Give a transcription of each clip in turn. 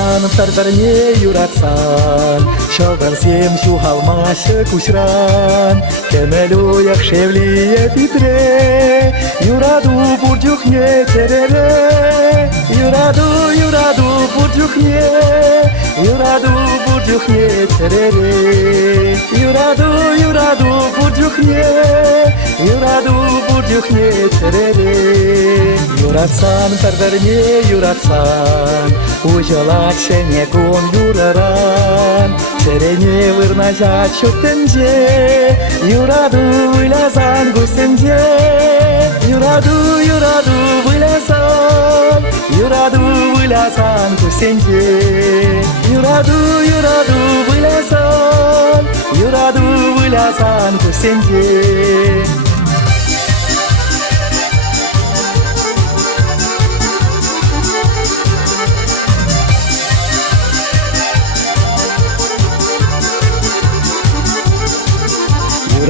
Юратсан тардарне юратсан Шалдан землю халмаще кусран Темелю як шевлие петре Юраду бурдюхне терере Юраду бурдюхне Юраду бурдюхне терере Юраду бурдюхне Юраду бурдюхне терере Юратсан тардарне юратсан Ужалакше негон юраран Терене вырнажа чоктенже Юраду вылязан гусенже Юраду вылязан Юраду вылязан гусенже Юраду вылязан Юраду вылязан гусенже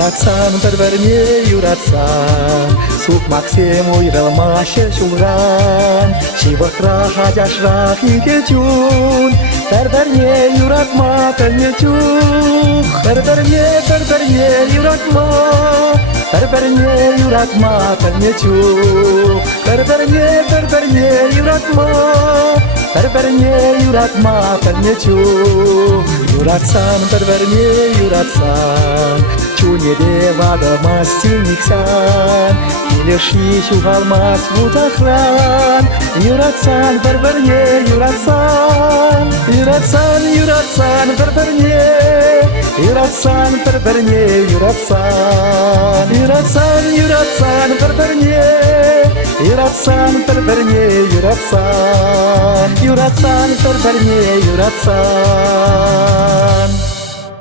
Юратсан тардарне юратсан Сук максиму иралмаше шулран Шивахра хадяшрах икечун Тардарне юратма кальнечух Тардарне юратма Тардарне юратма кальнечух Тардарне юратма Тардарне юратма кальнечух Юратсан тардарне юратсан Чуне девада мастилниксан Илеши шугалмас вутахран Юратсан тардарне юратсан Юратсан тардарне Юратсан тардарне юратсан Юратсан тардарне Юратсан тардарне юратсан Юратсан тардарне юратсан